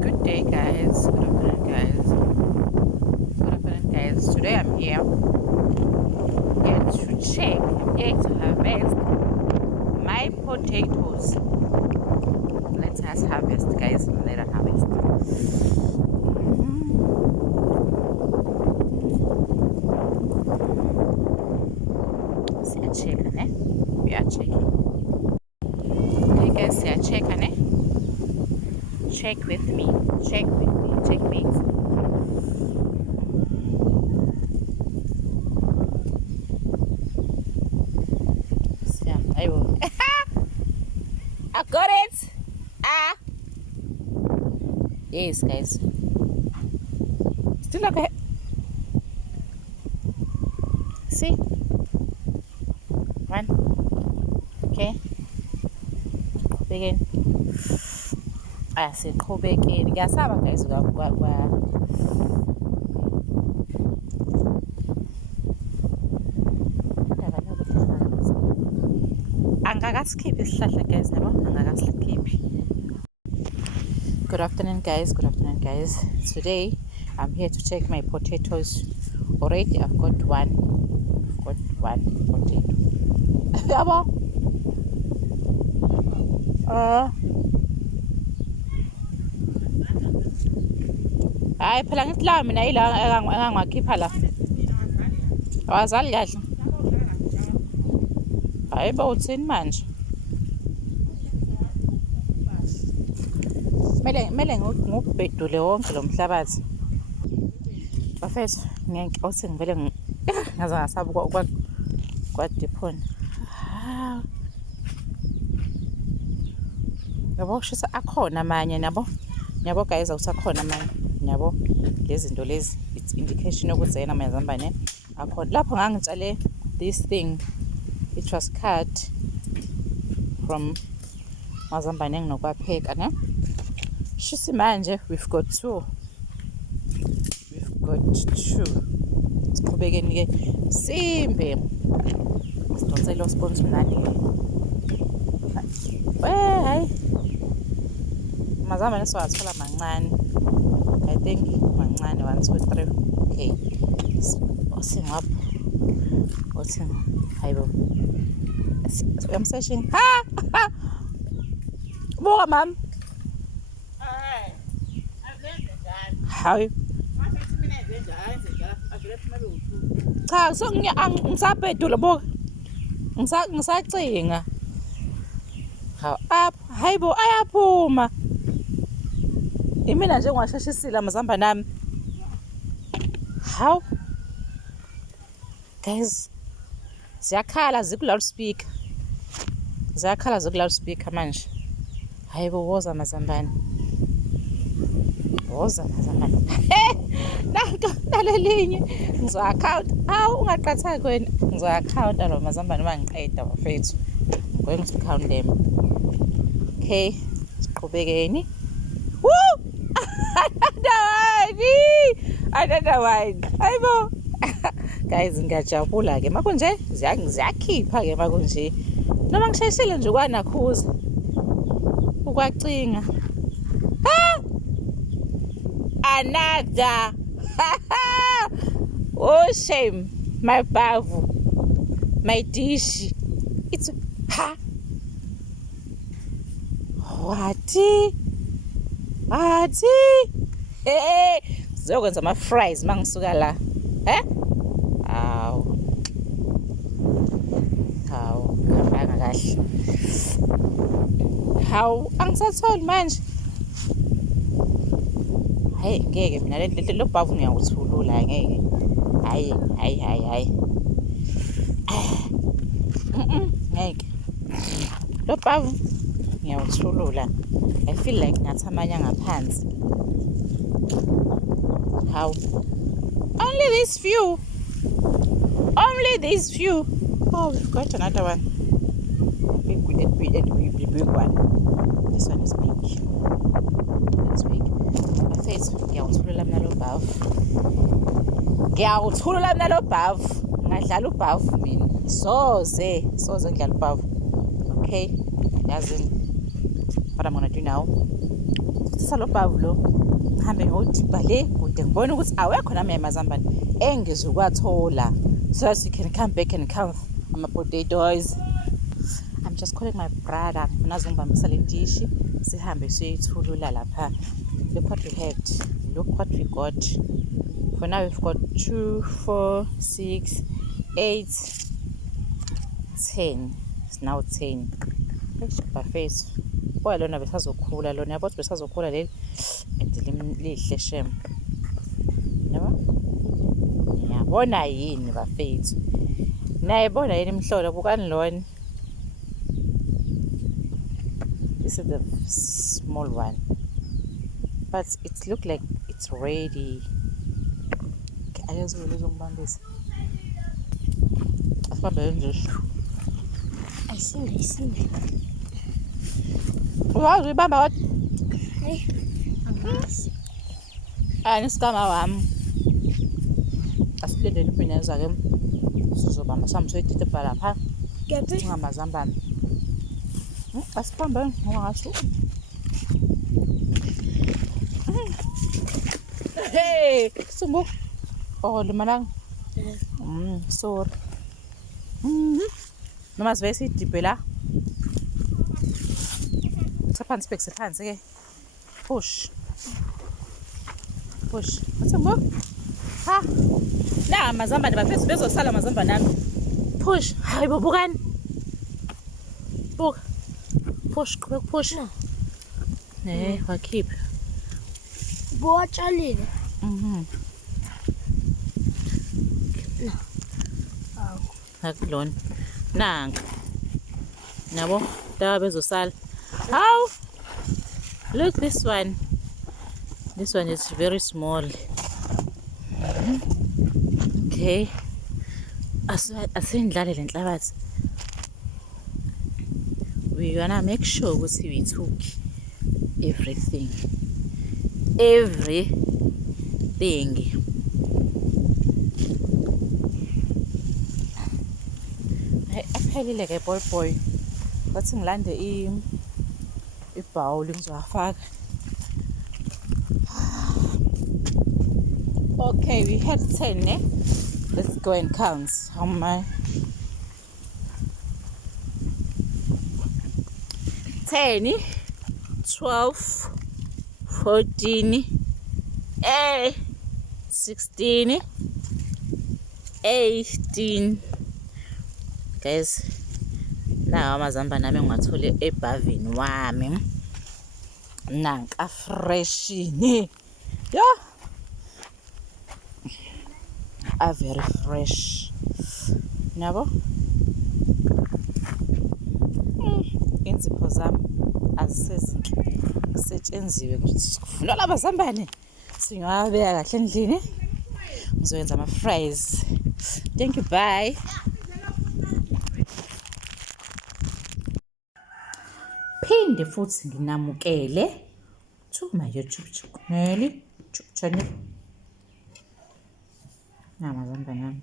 Good day, guys. Good afternoon, guys. Good afternoon, guys. Today I'm here to check. I'm here to harvest my potatoes. Let us harvest, guys. Let us harvest. Check, ne? We are checking. Okay, guys, we are checking, ne? Check with me. Check with me. Check me. I will. I got it. Yes, guys. Still okay. See? One. Okay. Begin. Siqhubekeni. Ngiyasaba guys angakasikiphi isihlahla guys, yabo angakasikiphi. Good afternoon, guys. Good afternoon, guys. Today I'm here to check my potatoes. Already I've got one potato. Yabo. Hayi phela ngithi la mina yila engangiwakhipha la. Awazali kahle. Hayi bawuthini manje? Mele ngubhedule wonke lo mhlabathi. Bafethu ngiyawuthi ngivele ngaze ngasabi kwadiphona. Yabo kushisa akhona amanye nabo. Yabo guys awusakhona amanye. Yabo lezi zinto lezi it's indication ukuthi yena amazambane akhona. Lapho ngangitshale this thing, it was cut from mazambane enginokuwapheka, ne? Shisi manje we've got two. Siqhubekeni ke simbe. Sidonsela usponsor mnandi. Hayi. Mazambane siwathola mancane. I think mancane 1 2 3. Okay. Singapha. Hayibo. I'm searching. Ha! Buka ma'am. How? Cha, so ngisabhedula buka. Ngisacinga. Hayibo ayaphuma. Imina nje ngwasheshisila amazambane nami. How? Guys, ziyakhala ziku-loudspeaker. Ziyakhala ziku-loudspeaker manje. Hayibo woza amazambane. Woza amazambane. Nalelinye. Ngizo-account. Ungaqathaki wena. Ngizo-account lo mazambane uma ngiqeda bafethu. I'm going to count them. Okay. Siqhubekeni. Woo! Another one. Hayibo. Guys ngiyajabula ke makunje ziyakhipha ke makunje noma ngisheshile nje kwanakhuza ukwacinga. Another. Oh shame, my bavu, my dish. It's wati zokwenza ama fries mangisuka la. Kafanga kahle. Hawu angisatholi manje. Hayi ngeke mina lo bhavu ngiyawuthulula ngeke. Hayi. Ngeke. Lo bhavu ngiyawuthulula. I feel like ngathi amanye ngaphansi. How? Only these few. Oh, we've got another one. Big one. This one is big. That's big. My face. Ngiyawuthulula mina lo bhavu. Ngadlala ubhavu mina. Soze ngidlala ubhavu. Okay. Yazini. what I'm gonna do now, uthatha lo bhavu lo ngihambe ngiyodibha le kude ngibone ukuthi awekho nami amazambane engizokwathola, so that we can come back and count my potatoes. I'm just calling my brother ngifuna azongibambisa le ndishi sihambe siyoyithulula lapha. Look what we had, look what we got. For now we've got 2, 4, 6, 8, 10. It's now 10. Bafethu boy lona besazokhula lona, yabo ukuthi besazokhula leli and lihle shem, yabo yabona yini bafethu, nayibona yini imhlolo bukani lona. This is the small one, but it look like it's ready. Ayazongibambisa asibambe nje. Ayisinde uyazi uyibamba kodwa angazi nisigama wami asilindele impineza ke sizobamba sami soyididebha lapha kephi ngamazambane asibambe ngasho. Hey sumo oh limanang sorry noma sive siyidibhe la saphansi bhekise phansi ke push athi mbo ha la amazambane bafethu bezosala amazambane ami push hayi bobukani buka push qhubeka push wakhipha bowatshalile akulona nanga nabo dawa bezosala. How look, this one is very small. Okay, asindlale le nhlabathi, we gonna make sure ukuthi we took everything. Aphelile ke boy bathi ngilande ibhawuli ngizowafaka. Okay, we had 10 ne? Let's go and count how many. 10, 12, 14, 16, 18. Guys, nawo amazambane nami ngiwathole ebhavini wami nanka freshini yo, are very fresh yabo. Inzipho zami azisezinhle, kusetshenziwe ukuthi kuvunwa amazambane singawabeka kahle endlini ngizoyenza ama fries. Thank you, bye. Phinde futhi nginamukele to my YouTube channel. Namazambane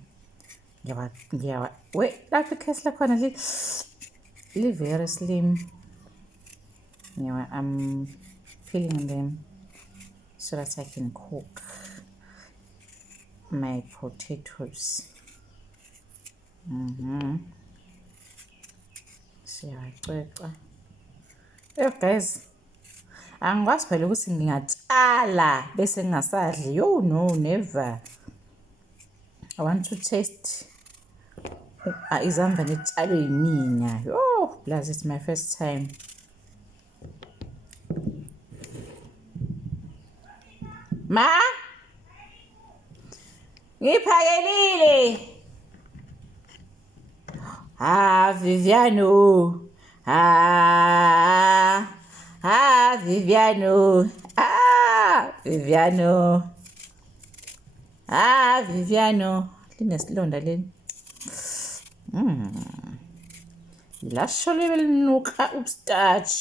ngiyawa we lapha ikhesi lakhona li very slim. Ngiyawa I'm peeling them so that I can cook my potatoes. Siyawaxexa. Yo guys, angikwazi phela ukuthi ngingatshala bese ngingasadli. Yo no, never. I want to taste izambane etshalwe yimina. Yo, plus it's my first time. Ma, ngiphakelile. Viviano. Viviano. Viviano. Viviano. Linesilonda leni. Lasho linuka upstarch.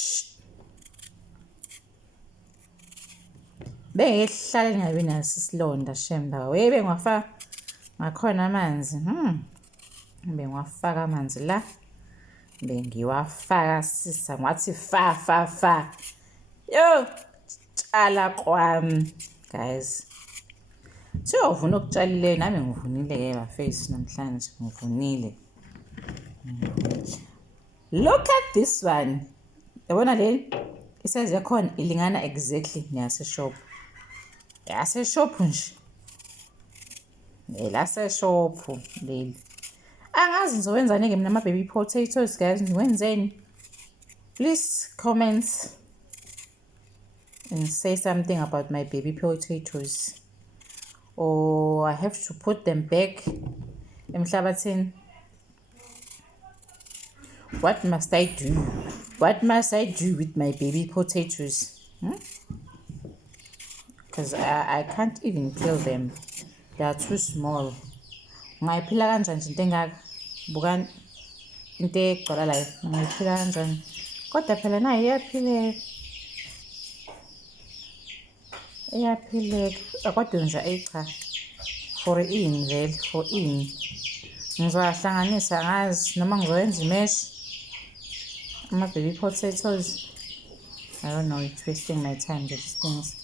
Bengihlala ngabe naso isilonda shemba. Webe ngakhona amanzi. Bengiwafaka amanzi la. bengiwafaka sisa ngathi fa yo tshala kwami guys. Siyovuna okutshalile nami ngivunile ke bafethu namhlanje ngivunile. Look at this one. Yabona le isize yakhona ilingana exactly neyaseshop. Yaseshop nje. Elase-shop leli. Angazi ngizowenzani ke mina ama-baby potatoes guys, ngiwenzeni? Please comment and say something about my baby potatoes. Or I have to put them back emhlabathini. What must I do? What must I do with my baby potatoes? Because I can't even kill them. They are too small. Ngayiphila kanjani nje into engaka? Bukani into egcwala la. Ngayiphila kanjani? Kodwa phela nayo iyaphileka. Iyaphileka. Kodwa nje cha. For in vele, for in. Ngizowahlanganisa ngazi noma ngizoyenza imesh. Ama-baby potatoes. I don't know, it's wasting my time with these things.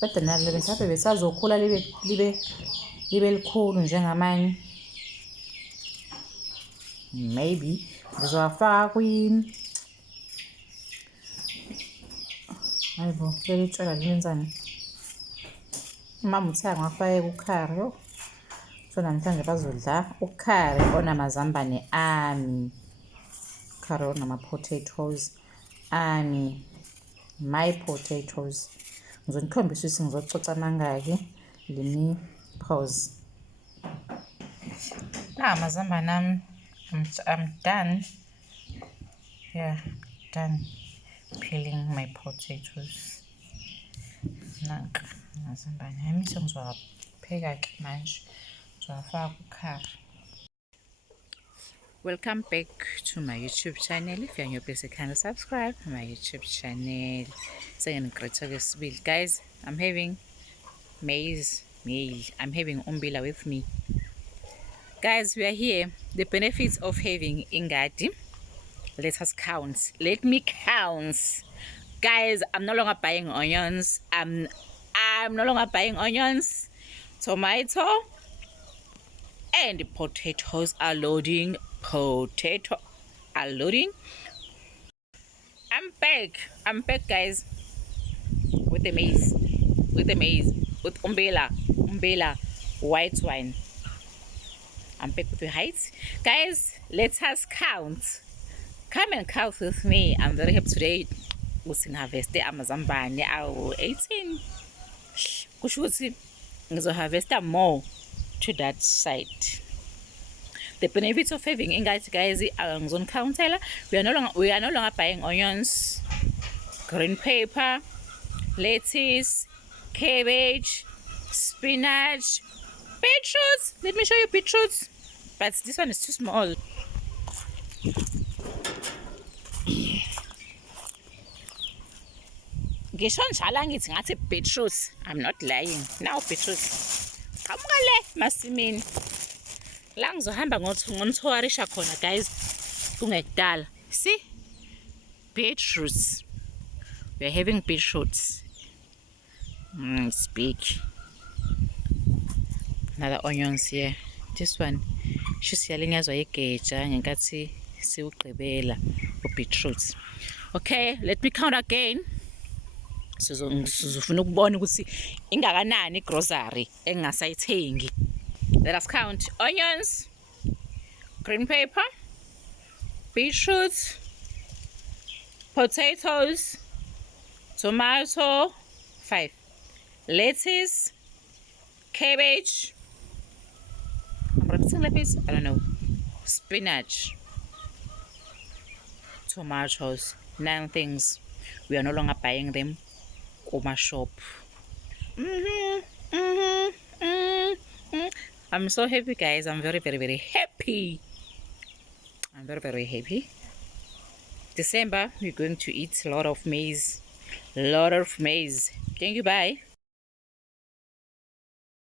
Kodwa nalo mhlawumbe besazokhula libe likhulu njengamanye. Maybe ngizowafaka kwini. Hayibo, leli tshwala lenzani? Mama uthe angafake ukhari yo. So namhlanje bazodla ukhari onamazambane ami. Ukhari onama-potatoes ami. My potatoes. Ngizonikhombisa ukuthi ngizococa mangaki. Let me pause. Amazambane ami. I'm done. Yeah, done peeling my potatoes. Nanka amazambane ami sengizowapheka ke manje. Ngizowafaka ukhari. Welcome back to my YouTube channel. If you're new, please kindly subscribe to my YouTube channel. Guys, I'm having maize meal. I'm having umbila with me. Guys, we are here. The benefits of having ingadi. Let us count. Let me count. Guys, I'm no longer buying onions. I'm no longer buying onions, tomato, and the potatoes are loading. Potato are loading. I'm back guys with the maize, with umbela white wine. I'm back with the heights. Guys, let us count. Come and count with me. I'm very happy today. Uthi harvest amazambane awu 18. Kusho ukuthi ngizoharvesta more to that side. The benefits of having ingadi guys, we are no longer buying onions, green pepper, lettuce, cabbage, spinach, beetroots. Let me show you beetroots, but this one is too small. Ngisho njalo angithi ngathi beetroots. I'm not lying. Now beetroots. Kamukale masimini. La ngizohamba ngonithowarisha khona guys kungekudala. See? Beetroots. We are having beetroots. It's big. Another onions here. This one siyalinyazwa igeja ngenkathi siwugqibela beetroots. Okay, let me count again. Sizofuna ukubona ukuthi ingakanani grocery engasayithengi. Let us count. Onions, green pepper, beetroot, potatoes, tomato, 5, lettuce, cabbage, I'm repeating lettuce, I don't know, spinach, tomatoes, 9 things. We are no longer buying them Oma shop. I'm so happy guys. I'm very happy. I'm very happy. December we're going to eat a lot of maize. Thank you, bye.